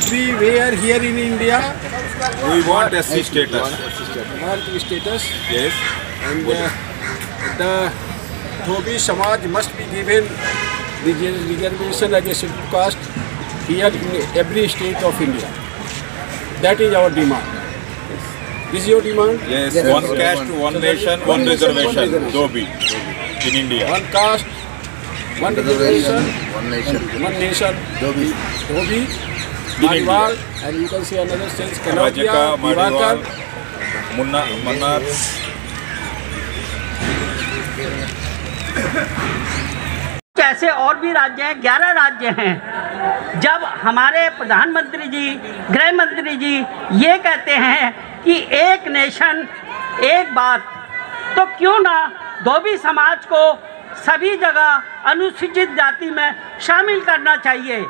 everywhere here in India. We want SC status. Want status. Yes. And the Dhobi Samaj must be given the reservation as a scheduled caste here in every state of India. That is our demand. This is your demand? Yes. One caste, one nation, one reservation. Dhobi in India. One caste, one reservation, one nation. Dhobi. Mariwal, and you can see another states, Kanautia, Mariwal, Munnar. ऐसे और भी राज्य हैं, 11 राज्य हैं। जब हमारे प्रधानमंत्री जी, गृह मंत्री जी ये कहते हैं कि एक नेशन एक बात, तो क्यों ना धोबी समाज को सभी जगह अनुसूचित जाति में शामिल करना चाहिए।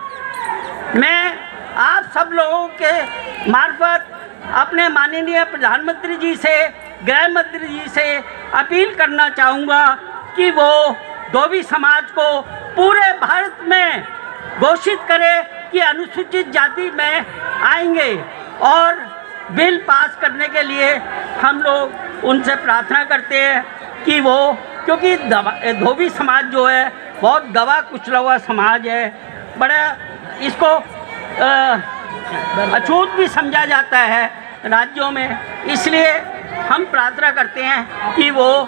मैं आप सब लोगों के मार्फत अपने माननीय प्रधानमंत्री जी से, गृह मंत्री जी से अपील करना चाहूँगा कि वो धोबी समाज को पूरे भारत में घोषित करे कि अनुसूचित जाति में आएंगे, और बिल पास करने के लिए हम लोग उनसे प्रार्थना करते हैं कि वो, क्योंकि धोबी समाज जो है बहुत दबा कुचला हुआ समाज है, बड़ा इसको अछूत भी समझा जाता है राज्यों में। इसलिए हम प्रार्थना करते हैं कि वो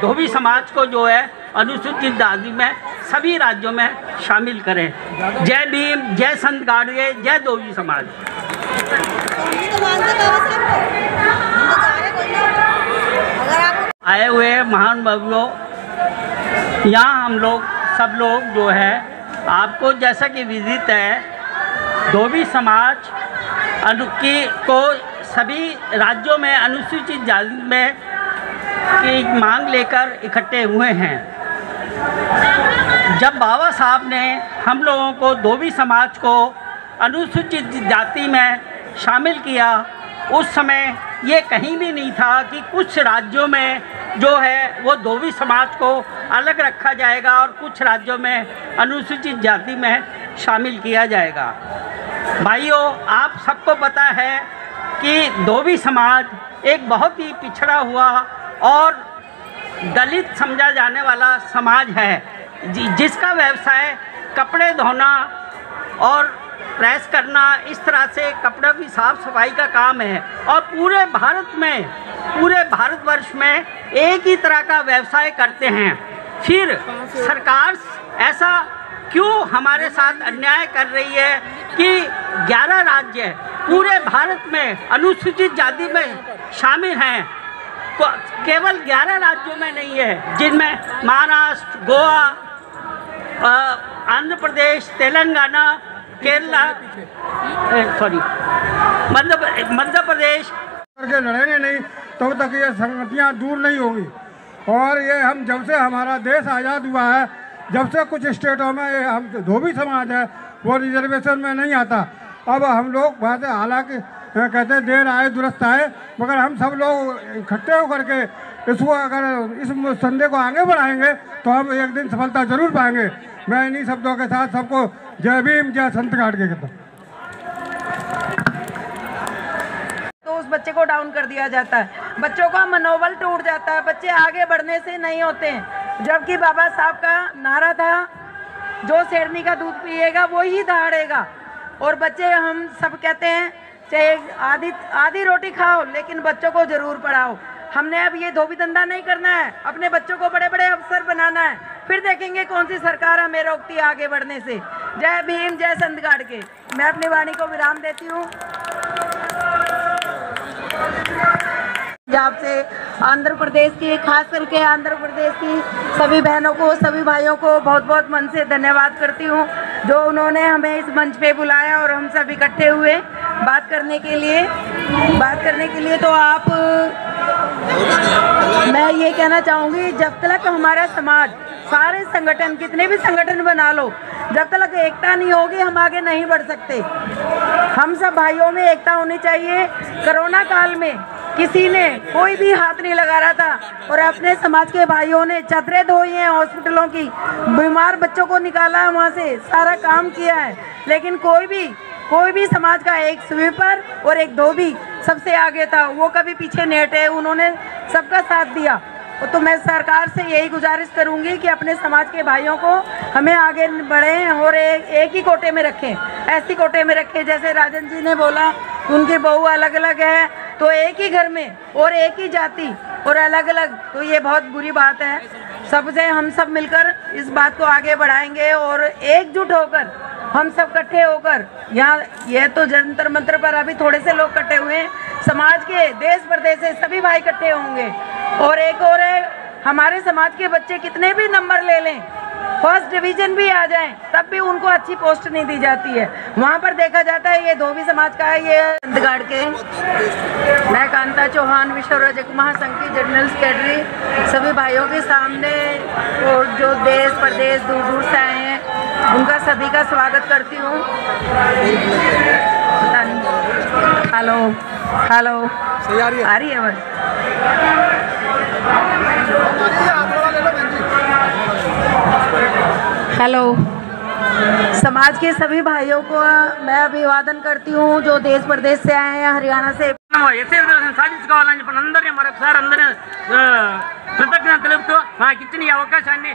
धोबी समाज को जो है अनुसूचित जाति में सभी राज्यों में शामिल करें। जय भीम, जय संत गाडगे, जय धोबी समाज। आए हुए महान भाइयों, यहाँ हम लोग सब लोग जो है, आपको जैसा कि विदित है, धोबी समाज को सभी राज्यों में अनुसूचित जाति में की मांग लेकर इकट्ठे हुए हैं। जब बाबा साहब ने हम लोगों को, धोबी समाज को अनुसूचित जाति में शामिल किया, उस समय ये कहीं भी नहीं था कि कुछ राज्यों में जो है वो धोबी समाज को अलग रखा जाएगा और कुछ राज्यों में अनुसूचित जाति में शामिल किया जाएगा। भाइयों, आप सबको पता है कि धोबी समाज एक बहुत ही पिछड़ा हुआ और दलित समझा जाने वाला समाज है, जिसका व्यवसाय कपड़े धोना और प्रेस करना, इस तरह से कपड़ों की साफ सफाई का काम है। और पूरे भारत में, पूरे भारतवर्ष में एक ही तरह का व्यवसाय करते हैं। फिर सरकार ऐसा क्यों हमारे साथ अन्याय कर रही है कि 11 राज्य पूरे भारत में अनुसूचित जाति में शामिल हैं, केवल 11 राज्यों में नहीं है, जिनमें महाराष्ट्र, गोवा, आंध्र प्रदेश, तेलंगाना, केरला, मध्य प्रदेश करके लड़ेंगे नहीं तब तक ये संगतियाँ दूर नहीं होगी। और ये हम जब से हमारा देश आज़ाद हुआ है, जब से कुछ स्टेटों में ये हम धोबी समाज है वो रिजर्वेशन में नहीं आता। अब हम लोग वहाँ से, हालांकि कहते हैं देर आए दुरुस्त आए, मगर हम सब लोग इकट्ठे होकर के इसको, अगर इस संदेश को आगे बढ़ाएंगे तो हम एक दिन सफलता जरूर पाएंगे। मैं इन्हीं शब्दों के साथ सबको जय भीम, जय संत गाडगे कहता हूँ। तो उस बच्चे को डाउन कर दिया जाता है, बच्चों का मनोबल टूट जाता है, बच्चे आगे बढ़ने से नहीं होते हैं। जबकि बाबा साहब का नारा था, जो शेरनी का दूध पिएगा वो ही दहाड़ेगा। और बच्चे, हम सब कहते हैं चाहे आधी रोटी खाओ लेकिन बच्चों को जरूर पढ़ाओ। हमने अब ये धोबी धंधा नहीं करना है, अपने बच्चों को बड़े बड़े अफसर बनाना है, फिर देखेंगे कौन सी सरकार हमें रोकती है आगे बढ़ने से। जय भीम, जय संत गाडगे। मैं अपनी वाणी को विराम देती हूँ। पंजाब से, आंध्र प्रदेश की, खास करके आंध्र प्रदेश की सभी बहनों को, सभी भाइयों को बहुत बहुत मन से धन्यवाद करती हूँ, जो उन्होंने हमें इस मंच पे बुलाया और हम सब इकट्ठे हुए बात करने के लिए। तो आप मैं ये कहना चाहूँगी, जब तक हमारा समाज, सारे संगठन, कितने भी संगठन बना लो, जब तक एकता नहीं होगी हम आगे नहीं बढ़ सकते। हम सब भाइयों में एकता होनी चाहिए। कोरोना काल में किसी ने कोई भी हाथ नहीं लगा रहा था और अपने समाज के भाइयों ने चादरें धोई हैं हॉस्पिटलों की, बीमार बच्चों को निकाला है वहाँ से, सारा काम किया है। लेकिन कोई भी समाज का एक स्वीपर और एक धोबी सबसे आगे था, वो कभी पीछे नहीं हटे, उन्होंने सबका साथ दिया। तो मैं सरकार से यही गुजारिश करूंगी कि अपने समाज के भाइयों को हमें आगे बढ़ें और एक ही कोटे में रखें, ऐसी कोटे में रखें। जैसे राजन जी ने बोला उनकी बहू अलग अलग है, तो एक ही घर में और एक ही जाति और अलग अलग, तो ये बहुत बुरी बात है। सबसे हम सब मिलकर इस बात को आगे बढ़ाएंगे और एकजुट होकर हम सब इकट्ठे होकर, यहाँ ये तो जंतर मंत्र पर अभी थोड़े से लोग इकट्ठे हुए हैं, समाज के देश प्रदेश से सभी भाई इकट्ठे होंगे। और एक और है, हमारे समाज के बच्चे कितने भी नंबर ले लें, फर्स्ट डिवीजन भी आ जाएं, तब भी उनको अच्छी पोस्ट नहीं दी जाती है। वहाँ पर देखा जाता है ये धोबी समाज का है, ये चंदगढ़ के। मैं कांता चौहान विश्व रजक महासंघ की जनरल सेक्रेटरी सभी भाइयों के सामने और जो देश प्रदेश दूर दूर से आए हैं उनका सभी का स्वागत करती हूँ। पता नहीं, हेलो आ रही है बस। हेलो, समाज के सभी भाइयों को मैं अभिवादन करती हूँ जो देश प्रदेश से आए हैं, हरियाणा से। సాధించుకోవాలని చెప్పి అందరినీ మరొకసారి అందరినీ కృతజ్ఞతలు తెలుపుతూ మాకు ఇచ్చిన ఈ అవకాశాన్ని